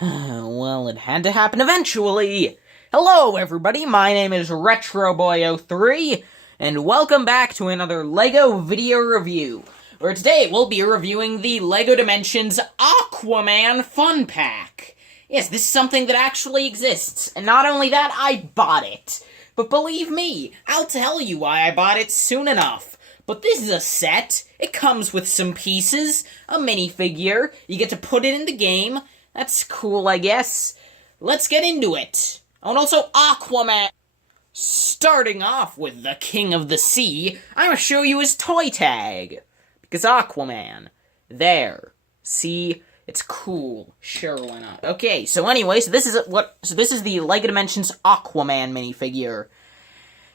Well, it had to happen eventually. Hello, everybody. My name is Retroboy03, and welcome back to another LEGO video review, where today we'll be reviewing the LEGO Dimensions Aquaman Fun Pack. Yes, this is something that actually exists, and not only that, I bought it. But believe me, I'll tell you why I bought it soon enough. But this is a set. It comes with some pieces, a minifigure. You get to put it in the game. That's cool, I guess. Let's get into it. Oh, and also Aquaman. Starting off with the King of the Sea, I'm gonna show you his toy tag. Because Aquaman. There. See? It's cool. Sure, why not? Okay, so anyway, this is the LEGO Dimensions Aquaman minifigure.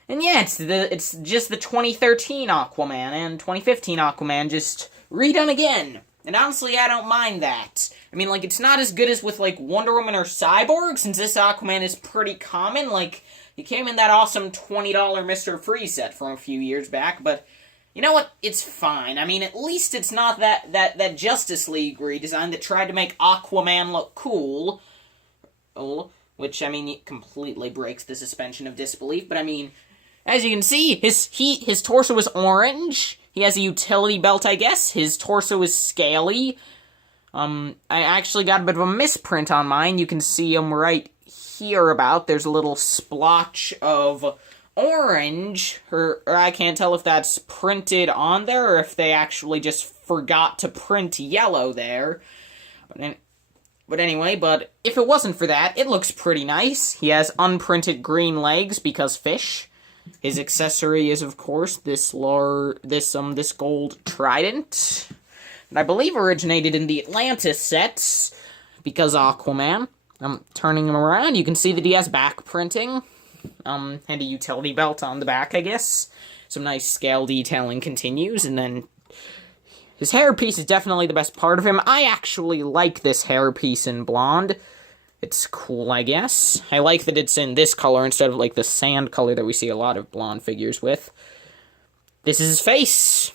And yeah, it's just the 2013 Aquaman and 2015 Aquaman just redone again. And honestly, I don't mind that. I mean, like, it's not as good as with, like, Wonder Woman or Cyborg, since this Aquaman is pretty common. Like, he came in that awesome $20 Mr. Freeze set from a few years back, but you know what? It's fine. I mean, at least it's not that Justice League redesign that tried to make Aquaman look cool. Which, I mean, it completely breaks the suspension of disbelief, but I mean, as you can see, his torso is orange. He has a utility belt, I guess. His torso is scaly. I actually got a bit of a misprint on mine. You can see him right here about. There's a little splotch of orange. Or I can't tell if that's printed on there or if they actually just forgot to print yellow there. But anyway, if it wasn't for that, it looks pretty nice. He has unprinted green legs because fish. His accessory is, of course, this gold trident. And I believe originated in the Atlantis sets, because Aquaman. Turning him around, you can see that he has back printing. And a utility belt on the back, I guess. Some nice scale detailing continues, and then his hairpiece is definitely the best part of him. I actually like this hairpiece in blonde. It's cool, I guess. I like that it's in this color instead of, like, the sand color that we see a lot of blonde figures with. This is his face.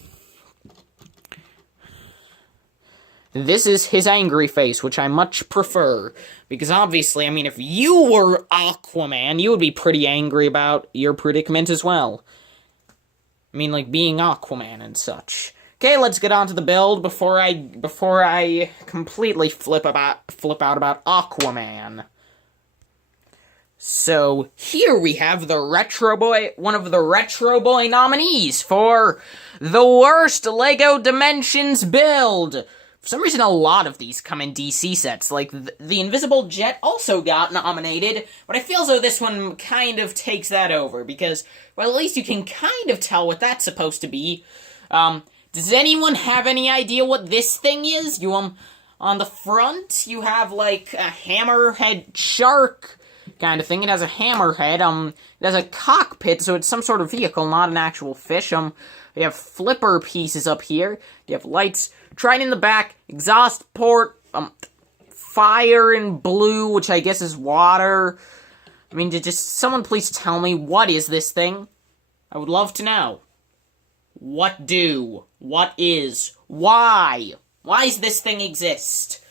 This is his angry face, which I much prefer. Because obviously, I mean, if you were Aquaman, you would be pretty angry about your predicament as well. I mean, like, being Aquaman and such. Okay, let's get on to the build before I completely flip out about Aquaman. So, here we have the Retroboy, one of the Retroboy nominees for the worst LEGO Dimensions build. For some reason, a lot of these come in DC sets. Like, the Invisible Jet also got nominated, but I feel as though this one kind of takes that over, because, well, at least you can kind of tell what that's supposed to be. Does anyone have any idea what this thing is? On the front, you have, like, a hammerhead shark kind of thing. It has a hammerhead, it has a cockpit, so it's some sort of vehicle, not an actual fish. You have flipper pieces up here. You have lights, trident in the back, exhaust port, fire in blue, which I guess is water. I mean, just someone please tell me, what is this thing? I would love to know. What do? What is? Why? Why does this thing exist?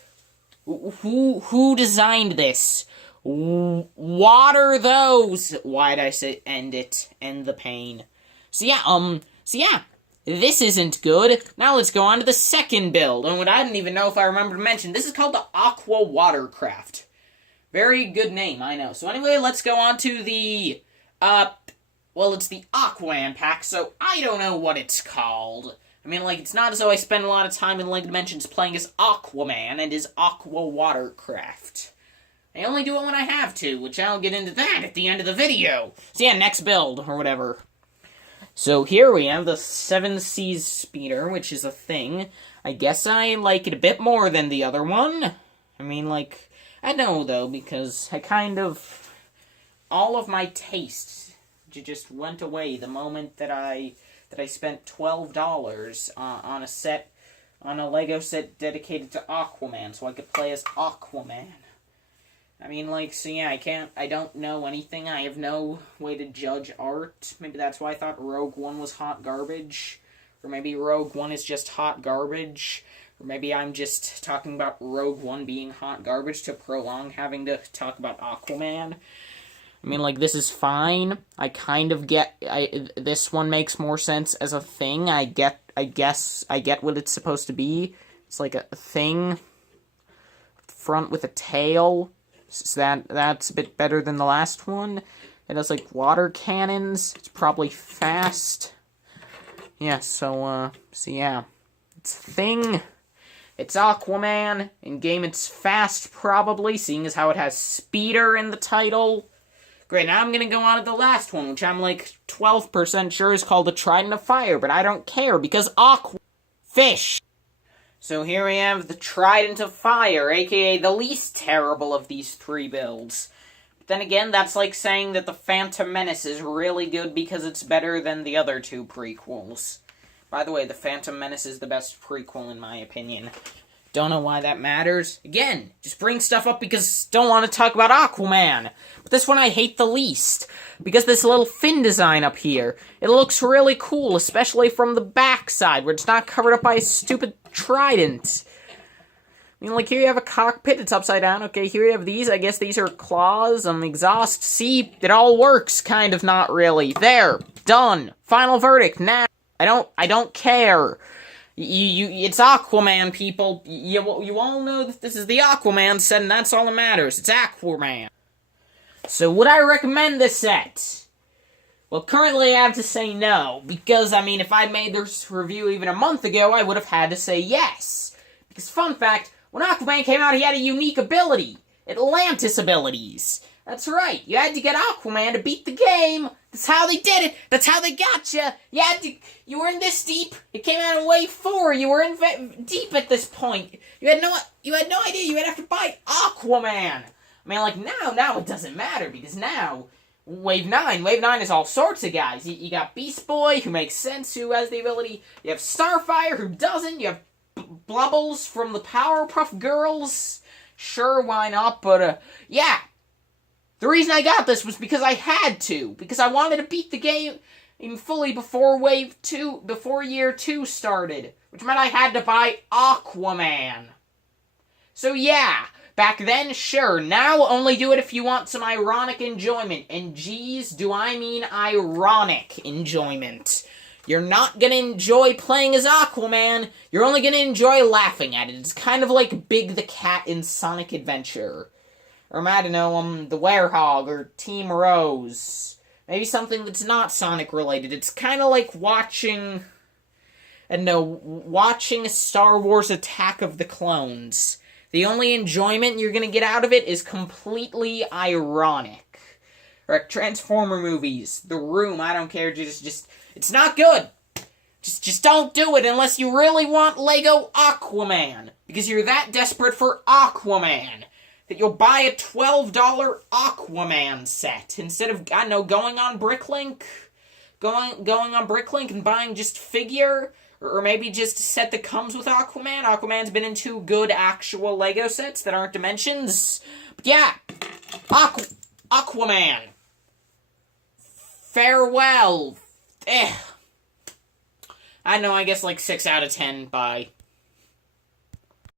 Who designed this? What are those? Why'd I say end it? End the pain. So yeah, this isn't good. Now let's go on to the second build. And what I didn't even know if I remember to mention, this is called the Aqua Watercraft. Very good name, I know. So anyway, let's go on to the, well, it's the Aquaman pack, so I don't know what it's called. I mean, like, it's not as though I spend a lot of time in LEGO Dimensions playing as Aquaman and his Aqua Watercraft. I only do it when I have to, which I'll get into that at the end of the video. So yeah, next build, or whatever. So here we have the Seven Seas Speeder, which is a thing. I guess I like it a bit more than the other one. I mean, like, I know, though, because I kind of, all of my tastes just went away the moment that I spent $12 on a LEGO set dedicated to Aquaman, so I could play as Aquaman. I mean, like, so yeah, I don't know anything. I have no way to judge art. Maybe that's why I thought Rogue One was hot garbage. Or maybe Rogue One is just hot garbage. Or maybe I'm just talking about Rogue One being hot garbage to prolong having to talk about Aquaman. I mean, like, this is fine. I kind of get... this one makes more sense as a thing. I guess I get what it's supposed to be. It's like a thing. Front with a tail. So that's a bit better than the last one. It has, like, water cannons. It's probably fast. Yeah, so yeah. It's a thing. It's Aquaman. In game, it's fast, probably, seeing as how it has Speeder in the title. Great, now I'm gonna go on to the last one, which I'm, like, 12% sure is called the Trident of Fire, but I don't care, because Fish! So here we have the Trident of Fire, aka the least terrible of these three builds. But then again, that's like saying that the Phantom Menace is really good because it's better than the other two prequels. By the way, the Phantom Menace is the best prequel in my opinion. Don't know why that matters. Again, just bring stuff up because don't want to talk about Aquaman. But this one I hate the least. Because this little fin design up here, it looks really cool, especially from the backside, where it's not covered up by a stupid trident. I mean, like, here you have a cockpit, it's upside down. Okay, here you have these. I guess these are claws on the exhaust. See, it all works, kind of, not really. There, done. Final verdict, now. I don't care. It's Aquaman, people. You all know that this is the Aquaman set, and that's all that matters. It's Aquaman. So, would I recommend this set? Well, currently I have to say no, because, I mean, if I made this review even a month ago, I would have had to say yes. Because, fun fact, when Aquaman came out, he had a unique ability. Atlantis abilities. That's right, you had to get Aquaman to beat the game. That's how they did it. That's how they got you. You were in this deep. It came out in Wave 4. You were in deep at this point. You had no idea. You would have to buy Aquaman. I mean, like, now it doesn't matter, because now, Wave 9 is all sorts of guys. You got Beast Boy, who makes sense, who has the ability. You have Starfire, who doesn't. You have Blubbles from the Powerpuff Girls. Sure, why not? But, yeah. The reason I got this was because I had to. Because I wanted to beat the game fully before Year 2 started. Which meant I had to buy Aquaman. So yeah, back then, sure. Now, only do it if you want some ironic enjoyment. And geez, do I mean ironic enjoyment. You're not gonna enjoy playing as Aquaman. You're only gonna enjoy laughing at it. It's kind of like Big the Cat in Sonic Adventure. Or, I don't know, the Werehog, or Team Rose. Maybe something that's not Sonic-related. It's kind of like watching a Star Wars Attack of the Clones. The only enjoyment you're gonna get out of it is completely ironic. Or Transformer movies, The Room, I don't care, just it's not good. Just don't do it unless you really want Lego Aquaman. Because you're that desperate for Aquaman that you'll buy a $12 Aquaman set instead of, I don't know, going on Bricklink and buying just figure, or maybe just a set that comes with Aquaman. Aquaman's been in 2 good actual Lego sets that aren't Dimensions. But yeah, Aquaman. Farewell. I know, I guess like 6 out of 10, bye.